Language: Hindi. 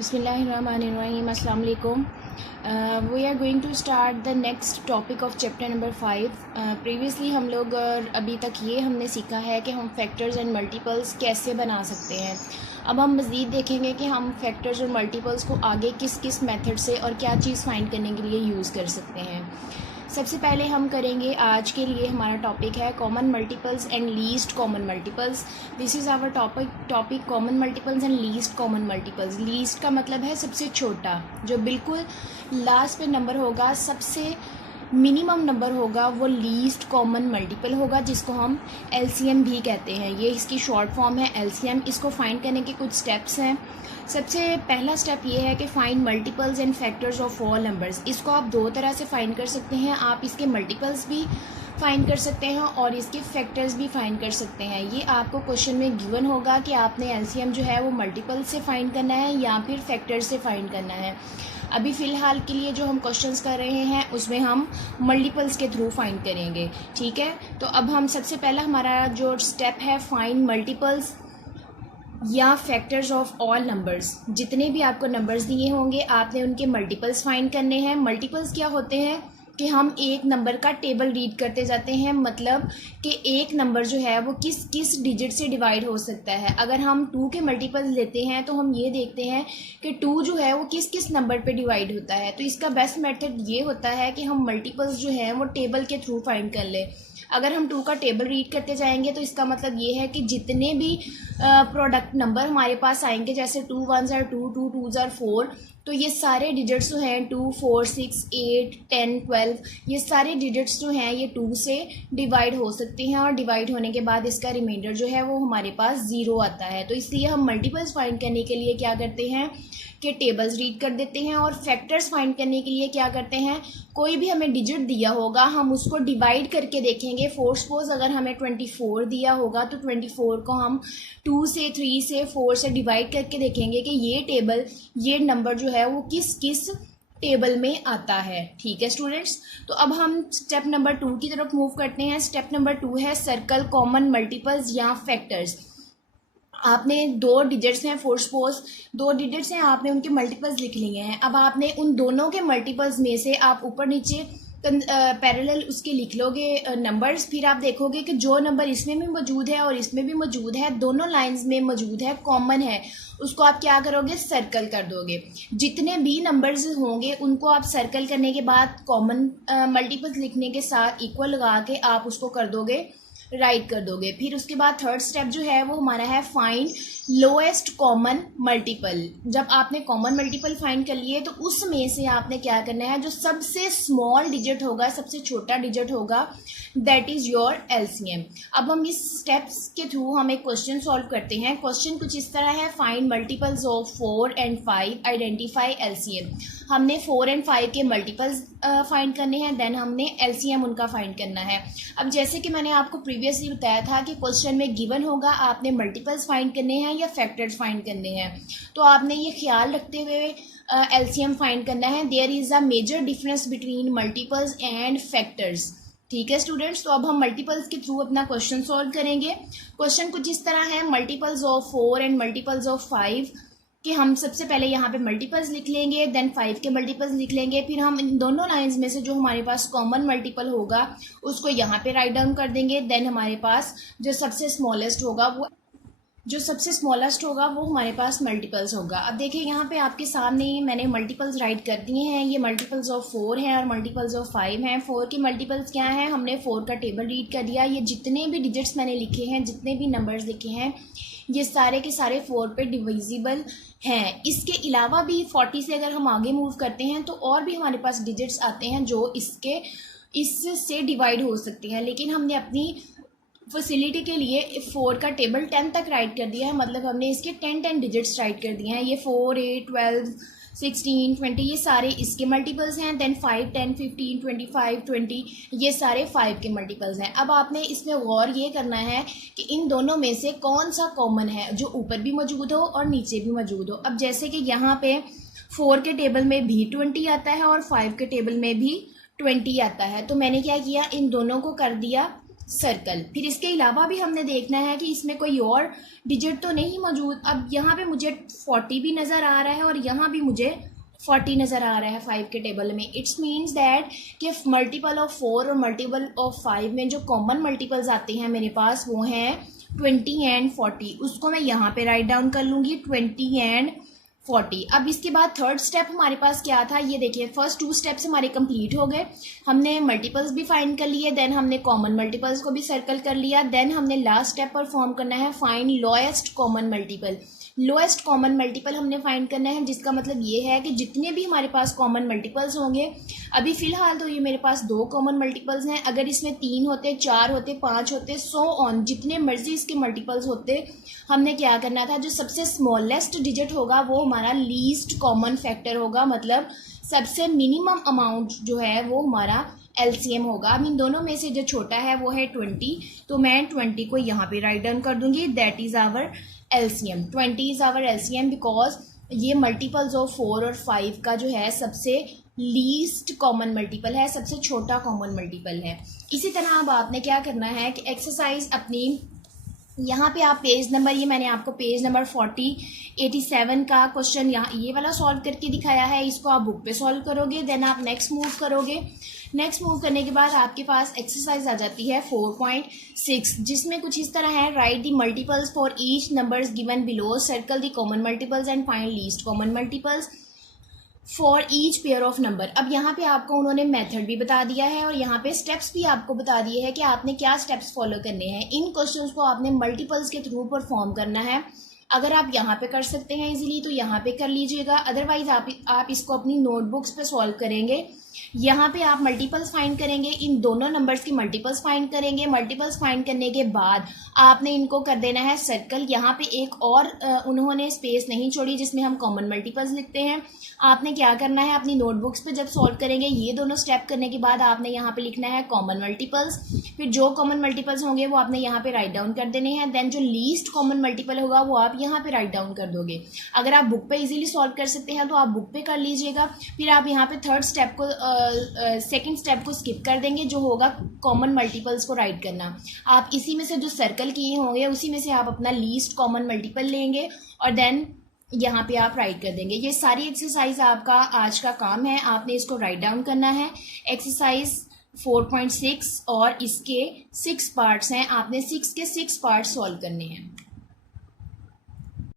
Bismillahirrahmanirrahim. Assalamu alaikum. We are going to start the next topic of chapter number 5. Previously हम लोग अभी तक ये हमने सीखा है कि हम फैक्टर्स एंड मल्टीपल्स कैसे बना सकते हैं। अब हम मज़ीद देखेंगे कि हम फैक्टर्स और मल्टीपल्स को आगे किस किस मेथड से और क्या चीज़ फाइंड करने के लिए यूज़ कर सकते हैं। सबसे पहले हम करेंगे, आज के लिए हमारा टॉपिक है common multiples and least common multiples. This is our topic common multiples and least common multiples. Least का मतलब है सबसे छोटा, जो बिल्कुल लास्ट पे नंबर होगा, सबसे मिनिमम नंबर होगा, वो लीस्ट कॉमन मल्टीपल होगा, जिसको हम एलसीएम भी कहते हैं। ये इसकी शॉर्ट फॉर्म है एलसीएम। इसको फाइंड करने के कुछ स्टेप्स हैं। सबसे पहला स्टेप ये है कि find multiples and factors of all numbers. इसको आप दो तरह से फाइंड कर सकते हैं। आप इसके मल्टीपल्स भी फाइंड कर सकते हैं और इसके फैक्टर्स भी फाइंड कर सकते हैं। ये आपको क्वेश्चन में गिवन होगा कि आपने एलसीएम जो है वो मल्टीपल से फाइंड करना है या फिर फैक्टर से फाइंड करना है। अभी फ़िलहाल के लिए जो हम क्वेश्चंस कर रहे हैं उसमें हम मल्टीपल्स के थ्रू फाइंड करेंगे, ठीक है। तो अब हम सबसे पहला हमारा जो स्टेप है, फाइंड मल्टीपल्स या फैक्टर्स ऑफ ऑल नंबर्स। जितने भी आपको नंबर्स दिए होंगे आपने उनके मल्टीपल्स फाइंड करने हैं। मल्टीपल्स क्या होते हैं कि हम एक नंबर का टेबल रीड करते जाते हैं, मतलब कि एक नंबर जो है वो किस किस डिजिट से डिवाइड हो सकता है। अगर हम 2 के मल्टीपल्स लेते हैं तो हम ये देखते हैं कि 2 जो है वो किस किस नंबर पे डिवाइड होता है। तो इसका बेस्ट मेथड ये होता है कि हम मल्टीपल्स जो हैं वो टेबल के थ्रू फाइंड कर लें। अगर हम 2 का टेबल रीड करते जाएंगे तो इसका मतलब ये है कि जितने भी प्रोडक्ट नंबर हमारे पास आएंगे, जैसे 2 1s are 2, 2 2s are 4, तो ये सारे डिजिट्स जो हैं 2 4 6 8 10 12, ये सारे डिजिट्स जो हैं ये 2 से डिवाइड हो सकते हैं और डिवाइड होने के बाद इसका रिमाइंडर जो है वो हमारे पास 0 आता है। तो इसलिए हम मल्टीपल्स फाइंड करने के लिए क्या करते हैं कि टेबल्स रीड कर देते हैं, और फैक्टर्स फाइंड करने के लिए क्या करते हैं, कोई भी हमें डिजिट दिया होगा हम उसको डिवाइड करके देखेंगे। फॉर सपोज अगर हमें 24 दिया होगा तो 24 को हम 2 से 3 से 4 से डिवाइड करके देखेंगे कि ये नंबर जो है वो किस किस टेबल में आता है, ठीक है स्टूडेंट्स। तो अब हम स्टेप नंबर 2 की तरफ मूव करते हैं। स्टेप नंबर 2 है सर्कल कॉमन मल्टीपल्स या फैक्टर्स। आपने 2 डिजिट्स हैं, फॉर सपोज 2 डिजिट्स हैं, आपने उनके मल्टीपल्स लिख लिए हैं। अब आपने उन दोनों के मल्टीपल्स में से आप ऊपर नीचे पैरेलल उसके लिख लोगे नंबर्स। फिर आप देखोगे कि जो नंबर इसमें भी मौजूद है और इसमें भी मौजूद है, दोनों लाइंस में मौजूद है, कॉमन है, उसको आप क्या करोगे, सर्कल कर दोगे। जितने भी नंबर्स होंगे उनको आप सर्कल करने के बाद कॉमन मल्टीपल्स लिखने के साथ इक्वल लगा के आप उसको कर दोगे, राइट कर दोगे। फिर उसके बाद थर्ड स्टेप जो है वो हमारा है फाइंड लोएस्ट कॉमन मल्टीपल। जब आपने कॉमन मल्टीपल फाइंड कर लिए तो उसमें से आपने क्या करना है, जो सबसे स्मॉल डिजिट होगा, सबसे छोटा डिजिट होगा, दैट इज योर एलसीएम। अब हम इस स्टेप्स के थ्रू हम एक क्वेश्चन सॉल्व करते हैं। क्वेश्चन कुछ इस तरह है, find multiples of 4 and 5, identify LCM. हमने 4 and 5 के मल्टीपल्स फाइंड करने हैं, देन हमने एलसीएम उनका फाइंड करना है। अब जैसे कि मैंने आपको प्रीवियसली बताया था कि क्वेश्चन में गिवन होगा आपने मल्टीपल्स फाइंड करने हैं या फैक्टर्स फाइंड करने हैं, तो आपने ये ख्याल रखते हुए एलसीएम फाइंड करना है। There is a major difference between multiples and factors, ठीक है स्टूडेंट्स। तो अब हम मल्टीपल्स के थ्रू अपना क्वेश्चन सॉल्व करेंगे। क्वेश्चन कुछ इस तरह है, multiples of 4 and multiples of 5, कि हम सबसे पहले यहाँ पे मल्टीपल्स लिख लेंगे, देन 5 के मल्टीपल्स लिख लेंगे। फिर हम इन दोनों लाइंस में से जो हमारे पास कॉमन मल्टीपल होगा उसको यहाँ पे राइट डाउन कर देंगे। देन हमारे पास जो सबसे स्मॉलेस्ट होगा वो हमारे पास मल्टीपल्स होगा। अब देखिए यहाँ पे आपके सामने मैंने मल्टीपल्स राइट कर दिए हैं। ये मल्टीपल्स ऑफ 4 हैं और मल्टीपल्स ऑफ 5 हैं। 4 के मल्टीपल्स क्या हैं, हमने 4 का टेबल रीड कर दिया। ये जितने भी डिजिट्स मैंने लिखे हैं, जितने भी नंबर्स लिखे हैं, ये सारे के सारे 4 पे डिविजिबल हैं। इसके अलावा भी 40 से अगर हम आगे मूव करते हैं तो और भी हमारे पास डिजिट्स आते हैं जो इससे डिवाइड हो सकती हैं, लेकिन हमने अपनी फैसिलिटी के लिए 4 का टेबल 10 तक राइट कर दिया है, मतलब हमने इसके 10 डिजिट्स राइट कर दिए हैं। ये 4 8 12 16 20 ये सारे इसके मल्टीपल्स हैं। देन 5 10 15 25 20 ये सारे 5 के मल्टीपल्स हैं। अब आपने इसमें गौर ये करना है कि इन दोनों में से कौन सा कॉमन है, जो ऊपर भी मौजूद हो और नीचे भी मौजूद हो। अब जैसे कि यहाँ पे 4 के टेबल में भी 20 आता है और 5 के टेबल में भी 20 आता है, तो मैंने क्या किया, इन दोनों को कर दिया सर्कल। फिर इसके अलावा भी हमने देखना है कि इसमें कोई और डिजिट तो नहीं मौजूद। अब यहाँ पे मुझे 40 भी नज़र आ रहा है और यहाँ भी मुझे 40 नज़र आ रहा है 5 के टेबल में। इट्स मीन्स दैट कि मल्टीपल ऑफ 4 और मल्टीपल ऑफ 5 में जो कॉमन मल्टीपल्स आते हैं मेरे पास वो हैं 20 एंड 40। उसको मैं यहाँ पे राइट डाउन कर लूँगी 20 एंड 40। अब इसके बाद थर्ड स्टेप हमारे पास क्या था, ये देखिए फर्स्ट 2 स्टेप्स हमारे कंप्लीट हो गए। हमने मल्टीपल्स भी फाइंड कर लिए, देन हमने कॉमन मल्टीपल्स को भी सर्कल कर लिया, देन हमने लास्ट स्टेप परफॉर्म करना है find lowest common multiple. Lowest common multiple हमने फाइंड करना है, जिसका मतलब ये है कि जितने भी हमारे पास कॉमन मल्टीपल्स होंगे, अभी फ़िलहाल तो ये मेरे पास 2 कॉमन मल्टीपल्स हैं, अगर इसमें 3 होते, 4 होते, 5 होते, सो ऑन, जितने मर्जी इसके मल्टीपल्स होते, हमने क्या करना था, जो सबसे स्मॉलेस्ट डिजिट होगा वो हमारा लीस्ट कॉमन फैक्टर होगा, मतलब सबसे मिनिमम अमाउंट जो है वो हमारा एलसीएम होगा। अब इन दोनों में से जो छोटा है वो है 20, तो मैं 20 को यहाँ पे राइट डाउन कर दूंगी, that is our LCM. 20 is our LCM because ये मल्टीपल्स ऑफ 4 और 5 का जो है सबसे लीस्ट कॉमन मल्टीपल है, सबसे छोटा कॉमन मल्टीपल है। इसी तरह अब आपने क्या करना है कि एक्सरसाइज अपनी यहाँ पे आप पेज नंबर, ये मैंने आपको पेज नंबर 87 का क्वेश्चन यहाँ ये वाला सॉल्व करके दिखाया है, इसको आप बुक पे सॉल्व करोगे, देन आप नेक्स्ट मूव करोगे। नेक्स्ट मूव करने के बाद आपके पास एक्सरसाइज आ जाती है 4.6, जिसमें कुछ इस तरह है, right the multiples for each numbers given below, circle the common multiples and find least common multiples for each pair of number. अब यहाँ पे आपको उन्होंने मेथड भी बता दिया है और यहाँ पे स्टेप्स भी आपको बता दिए हैं कि आपने क्या स्टेप्स फॉलो करने हैं। इन क्वेश्चंस को आपने मल्टीपल्स के थ्रू परफॉर्म करना है। अगर आप यहाँ पे कर सकते हैं इजीली तो यहाँ पे कर लीजिएगा, अदरवाइज आप इसको अपनी नोटबुक्स पे सॉल्व करेंगे। यहाँ पे आप मल्टीपल्स फाइंड करेंगे, इन दोनों नंबर्स की मल्टीपल्स फाइंड करेंगे। मल्टीपल्स फाइंड करने के बाद आपने इनको कर देना है सर्कल। यहाँ पे एक और उन्होंने स्पेस नहीं छोड़ी जिसमें हम कॉमन मल्टीपल्स लिखते हैं। आपने क्या करना है, अपनी नोटबुक्स पे जब सॉल्व करेंगे ये दोनों स्टेप करने के बाद आपने यहाँ पे लिखना है कॉमन मल्टीपल्स। फिर जो कॉमन मल्टीपल्स होंगे वो आपने यहाँ पे राइट डाउन कर देने हैं, देन जो लीस्ट कॉमन मल्टीपल होगा वो आप यहाँ पे राइट डाउन कर दोगे। अगर आप बुक पे इजीली सॉल्व कर सकते हैं तो आप बुक पे कर लीजिएगा। फिर आप यहाँ पे थर्ड स्टेप को सेकंड स्टेप को स्किप कर देंगे, जो होगा कॉमन मल्टीपल्स को राइट करना। आप इसी में से जो सर्कल किए होंगे उसी में से आप अपना लीस्ट कॉमन मल्टीपल लेंगे और देन यहाँ पे आप राइट कर देंगे। ये सारी एक्सरसाइज आपका आज का काम है, आपने इसको राइट डाउन करना है। एक्सरसाइज 4.6 और इसके 6 पार्ट्स हैं, आपने 6 के 6 पार्ट्स सॉल्व करने हैं।